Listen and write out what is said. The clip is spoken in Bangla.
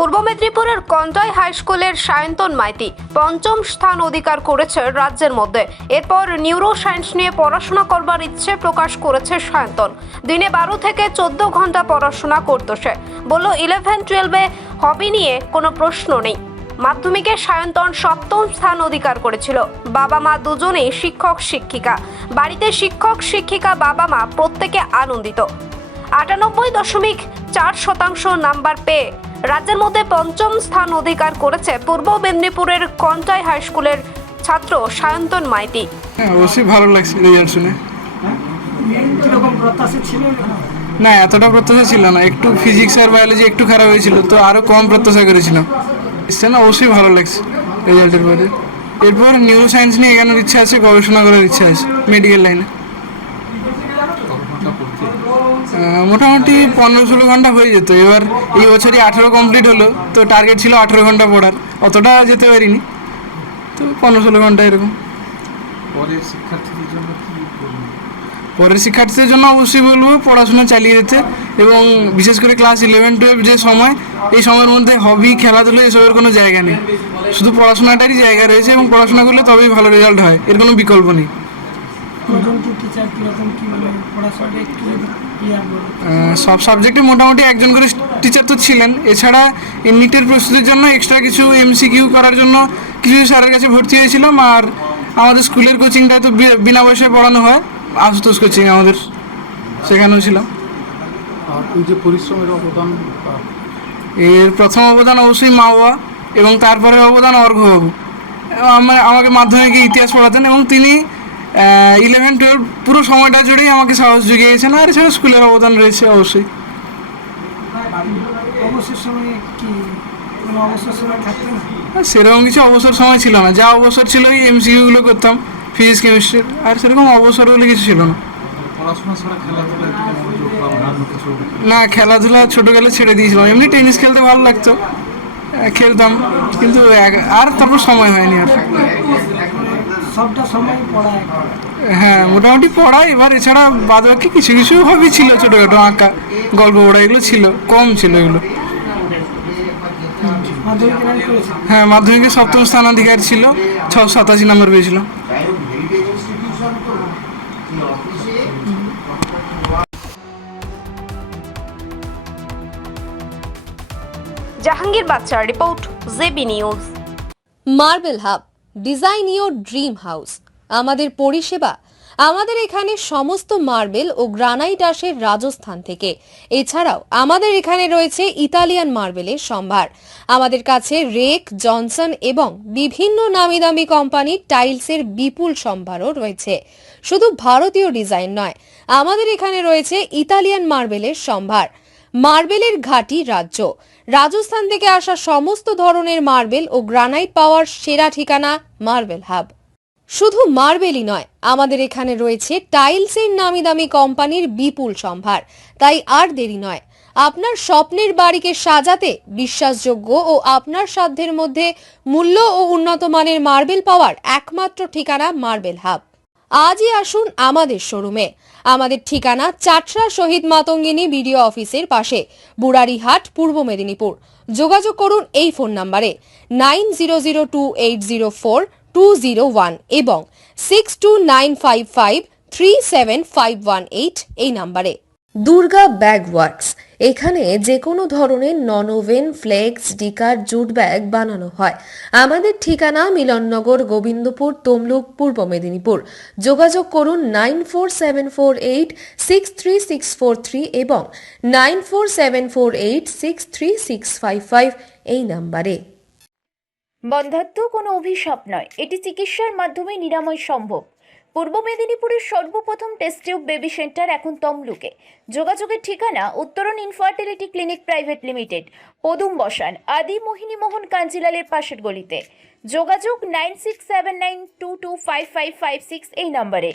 পূর্ব মেদিনীপুরের কন্টাই হাই স্কুলের সায়ন্তন মাইতি পঞ্চম স্থান অধিকার করেছে রাজ্যের মধ্যে। এরপর নিউরো সায়েন্স নিয়ে পড়াশোনা করবার ইচ্ছে প্রকাশ করেছে সায়ন্তন। দিনে 12 থেকে 14 ঘন্টা পড়াশোনা করতো সে। বলল 11-12-এ হবি নিয়ে কোনো প্রশ্ন নেই। মাধ্যমিকে সায়ন্তন 7ম স্থান অধিকার করেছিল। বাবা মা দুজনেই শিক্ষক শিক্ষিকা। বাড়িতে শিক্ষক শিক্ষিকা বাবা মা প্রত্যেকে আনন্দিত। 98.4% নাম্বার পেয়ে রাজ্যের মধ্যে পঞ্চম স্থান অধিকার করেছে পূর্ব মেদিনীপুরের কন্টাই হাই স্কুলের ছাত্র সায়ন্তন মাইতি। অবশ্যই ভালো লাগছে রেজাল্ট শুনে। না, এতটা প্রত্যাশা ছিল না। একটু ফিজিক্স আর বায়োলজি একটু খারাপ হয়েছিল, তো আরও কম প্রত্যাশা করেছিলাম। অবশ্যই ভালো লাগছে রেজাল্টের পরে। এরপর নিউরো সায়েন্স নিয়ে এগানোর ইচ্ছা আছে, গবেষণা করার ইচ্ছা আছে মেডিকেল লাইনে। মোটামুটি 15-16 ঘন্টা হয়ে যেত। এবার এই বছরই 18 কমপ্লিট হলো, তো টার্গেট ছিল 18 ঘন্টা পড়ার। অতটা যেতে পারিনি, তো 15-16 ঘন্টা এরকম। পরের শিক্ষার্থীদের জন্য অবশ্যই বলবো পড়াশোনা চালিয়ে যেতে, এবং বিশেষ করে ক্লাস 11-12 যে সময়, এই সময়ের মধ্যে হবি, খেলাধুলো এসবের কোনো জায়গা নেই। শুধু পড়াশোনাটারই জায়গা রয়েছে, এবং পড়াশোনা করলে তবেই ভালো রেজাল্ট হয়, এর কোনো বিকল্প নেই। সব সাবজেক্টে মোটামুটি একজন করে টিচার তো ছিলেন। এছাড়া নিটের প্রস্তুতির জন্য এক্সট্রা কিছু MCQ করার জন্য কিছু স্যারের কাছে ভর্তি হয়েছিলাম। আর আমাদের স্কুলের কোচিংটা তো বিনা পয়সায় পড়ানো হয়, আশুতোষ কোচিং আমাদের, সেখানেও ছিলাম। এর প্রথম অবদান অবশ্যই মা বাবা, এবং তারপরে অবদান অর্ঘ্যবাবু। আমাকে মাধ্যমিকে ইতিহাস পড়াতেন, এবং তিনি 11-12 পুরো সময়টা জুড়েই আমাকে সাহস জুগিয়েছেন। আর এছাড়া স্কুলের অবদান রয়েছে অবশ্যই। সেরকম কিছু অবসর সময় ছিল না। যা অবসর ছিল এই MCQ-গুলো করতাম, ফিজিক্স কেমিস্ট্রির। আর সেরকম অবসর বলে কিছু ছিল না। না, খেলাধুলা ছোটোবেলা ছেড়ে দিয়েছিলাম। এমনি টেনিস খেলতে ভালো লাগতো, খেলতাম, কিন্তু আর তারপর সময় হয়নি আর। হ্যাঁ, মোটামুটি পড়া। এবার এছাড়া বাদ বাকি কিছু কিছু হবি ছিল, ছোটোখাটো আঁকা, গল্প পড়া, এগুলো ছিল, কম ছিল এগুলো। হ্যাঁ, মাধ্যমিকে 7ম স্থানাধিকার ছিল, 687 নম্বর পেয়েছিল। জাহাঙ্গীর বাচ্চার report, JB news. Marble hub, design your dream house. আমাদের পরিষেবা, আমাদের এখানে সমস্ত মার্বেল ও গ্রানাইট আসে রাজস্থান থেকে। এছাড়াও আমাদের এখানে রয়েছে ইতালিয়ান মার্বেলের সম্ভার। আমাদের কাছে রেক, জনসন এবং বিভিন্ন নামি দামি কোম্পানির টাইলসের বিপুল সম্ভারও রয়েছে। শুধু ভারতীয় ডিজাইন নয়, আমাদের এখানে রয়েছে ইতালিয়ান মার্বেলের সম্ভার। মার্বেলের ঘাঁটি রাজ্য। রাজস্থান থেকে আসা সমস্ত ধরনের মার্বেল ও গ্রানাইট পাওয়ার সেরা ঠিকানা মার্বেল হাব। শুধু মার্বেলই নয়, আমাদের এখানে রয়েছে টাইলসের নামি দামি কোম্পানির বিপুল সম্ভার। তাই আর দেরি নয়, আপনার স্বপ্নের বাড়িকে সাজাতে বিশ্বাসযোগ্য ও আপনার সাধ্যের মধ্যে মূল্য ও উন্নত মানের মার্বেল পাওয়ার একমাত্র ঠিকানা মার্বেল হাব। আজই আসুন আমাদের শোরুমে। আমাদের ঠিকানা চাটরা শহীদ মাতঙ্গিনী বিডিও অফিসের পাশে, বুড়ারিহাট, পূর্ব মেদিনীপুর। যোগাযোগ করুন এই ফোন নম্বরে 9002804201 এবং 6295537518 এই নম্বরে। দুর্গা ব্যাগ ওয়ার্কস, এখানে যে কোনো ধরনের non woven, flex, sticker, jute bag বানানো হয়। আমাদের ঠিকানা মিলননগর, গোবিন্দপুর, তমলুক, পূর্ব মেদিনীপুর। যোগাযোগ করুন 9474863643 এবং 9474863655 এই নম্বরে। বন্ধ্যাত্ব কোনো অভিশাপ নয়, এটি চিকিৎসার মাধ্যমে নিরাময় সম্ভব। পূর্ব মেদিনীপুরের সর্বপ্রথম টেস্ট টিউব বেবি সেন্টার এখন তমলুকে। যোগাযোগের ঠিকানা উত্তরণ ইনফার্টিলিটি ক্লিনিক প্রাইভেট লিমিটেড, পদুম বসান, আদি মোহিনী মোহন কাঞ্জিলালের পাশের গলিতে। যোগাযোগ 9679225556 এই নম্বরে।